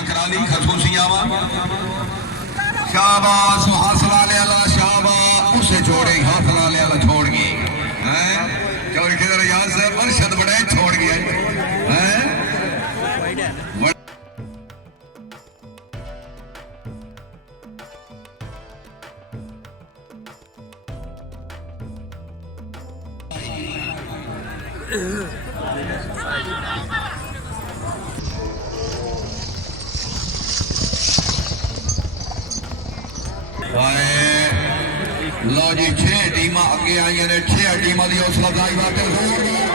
ककराली खसूसी आवा शाहबाज हौसला ले अला शाहबाज उसे छोड़े हौसला ले अला छोड़ गए हैं और किधर यार से अरशद बड़े छोड़ गए हैं लो जी 6 टीम अगे आई ने 6 टीम की हौसला अफजाई वास्ते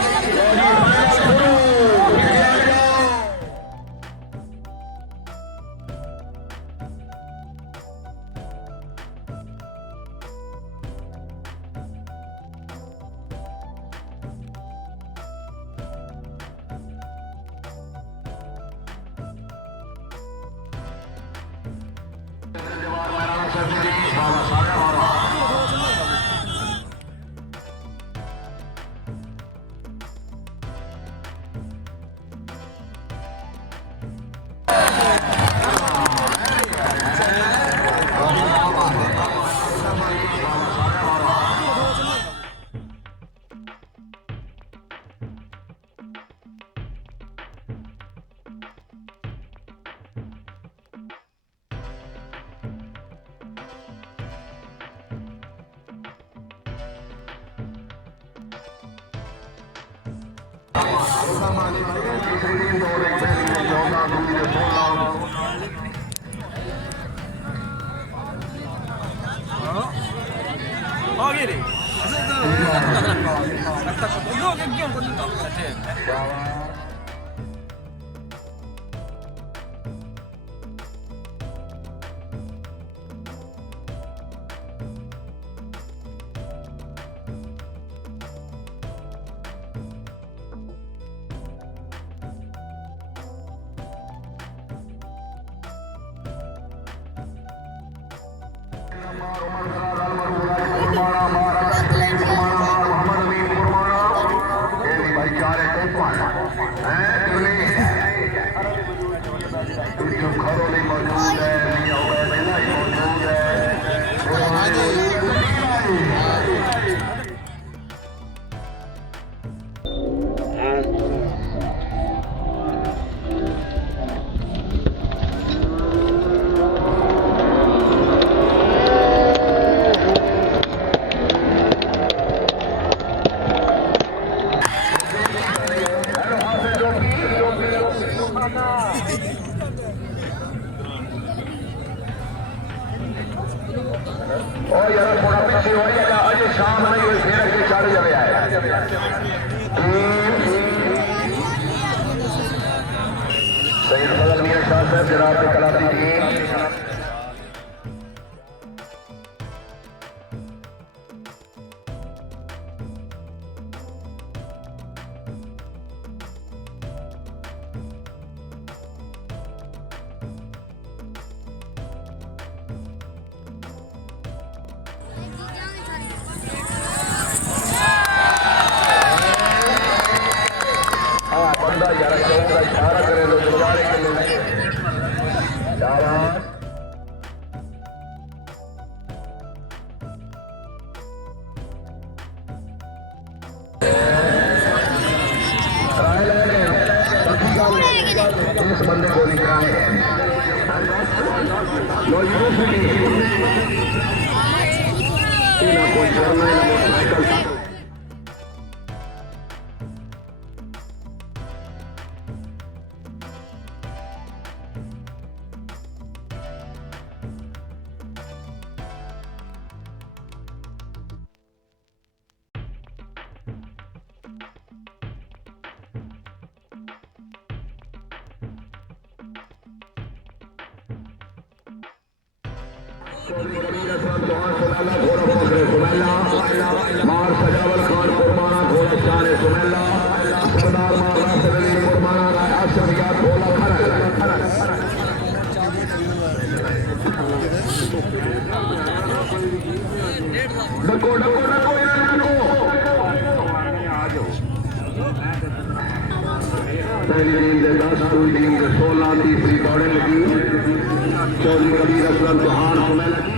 पहली टीम के 10, दूसरी टीम के 16 तीसरी दौड़े लगी चौधरी कबीर असलम चौहान हमें लगी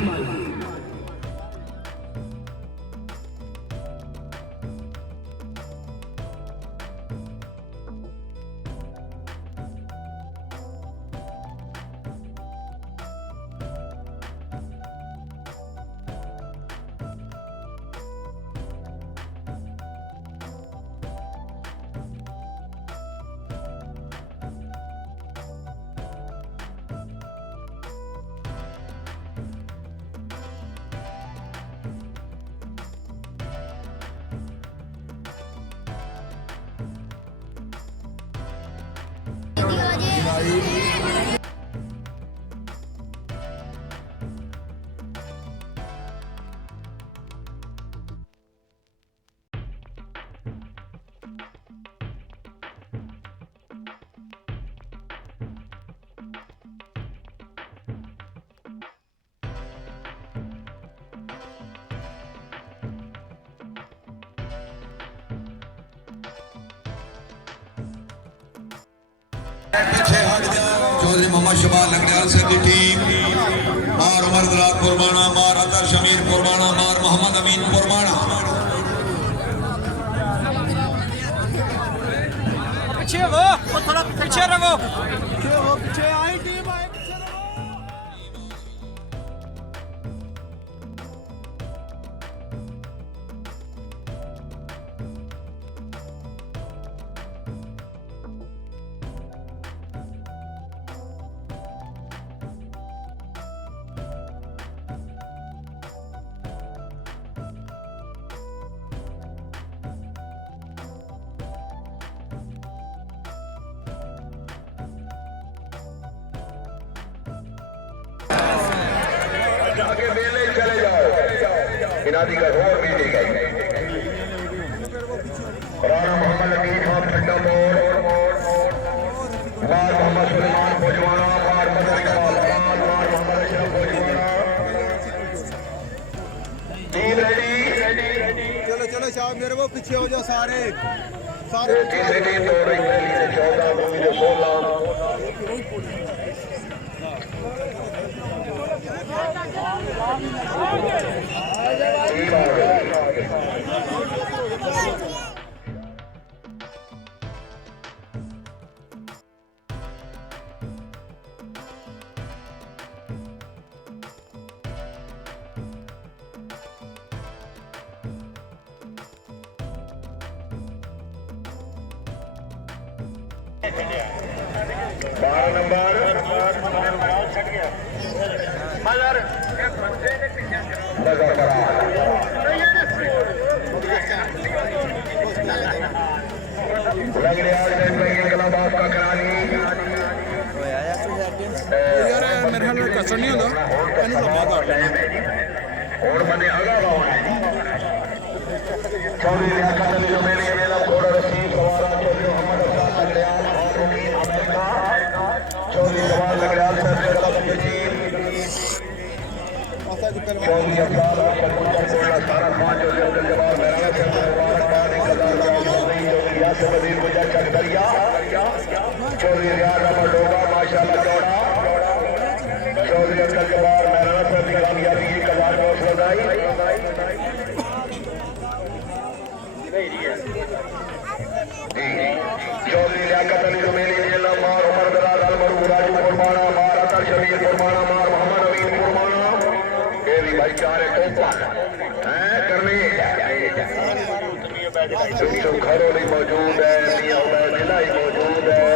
चौधरी मोहम्मद शहबाज लंगड़ियाल से की टीम मार उमर दराज कुर्बाना मार अतर शमीर कुर्बाना मार मोहम्मद अमीन कुर्बाना पीछे वो थोड़ा पीछे रहो पीछे आई टीम आई आगे बेले चले जाओ इनादी का रोड भी दी गई राणा मोहम्मद अमीन खान ठंडा मोड़ मार मोहम्मद सुलेमान भोजवाना मार मदर इकबाल खान मार मोहम्मद अशरफ भोजवाना टीम रेडी चलो चलो शाह मेरे वो पीछे हो जाओ सारे तीसरी टीम दौड़ रही है 14 भूमि 16 12 नंबर लंगड़ियाल इकलाबाद काकराली यार मेरे ख्याल में कसर नहीं होता ਇਹਨੂੰ ਲੰਬਾ ਕਰ ਲੈਣਾ और बने अगा चौधरी लियाकत अली जो मेरे मेला घोड़ा रसीद सवारा चौधरी मोहम्मद अब्बास लंगड़ियाल और रुकीन अमेरिका चौधरी जवान लंगड़ियाल सर चौधरी अब्बास कोटला सारा खान चौधरी अब्दुल जवान मेरा मुबारकबाद 1000 यासिर वजीर गुजर चकदरिया चौधरी रियाज अहमद डोगा माशाल्लाह चौड़ा चौधरी अब्दुल जवान मेरा सर की कामयाबी की कबार में हौसलादाई चौधरी लियाकत अली रुमेली नीला मार उमर दराज अलमरू राजू कुर्बाना मार अतर शमीर कुर्बाना मार मोहम्मद अमीन कुर्बाना ये भी भाईचारे टोपा हैं करनी तुम घरों नहीं मौजूद है मियां उबैदिल्लाह ही मौजूद है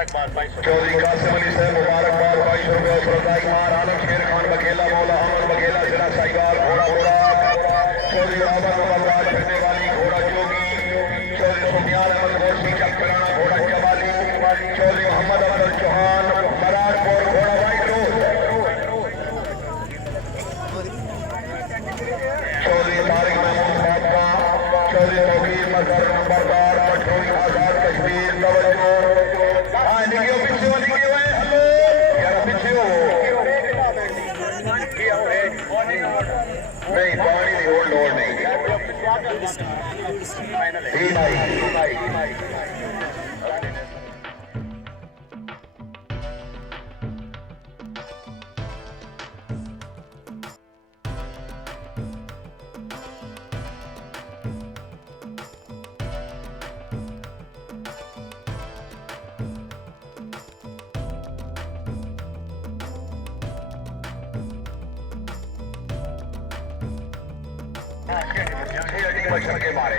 चौधरी कासिम अली साहब मुबारकबाद 2200 रुपये फरदाई खान आलम शेर खान बघेला मौला अमन बघेला जिला साहिवाल घोड़ा चौधरी रावत मुबारकबाद छड़ने वाली घोड़ा जोगी चौधरी सुनियाल अहमद गोरसी चकराना घोड़ा जवाली चौधरी मोहम्मद अफजल चौहान मरारपुर घोड़ा वाइट रोड चौधरी तारिक महमूद बाबा चौधरी तौकीर मजहर नंबरदार पटोरी आजाद कश्मीर तवज्जो हाँ निकलियो पीछे हो हेलो यार पीछे हो नहीं पानी की और लोड नहीं के मारे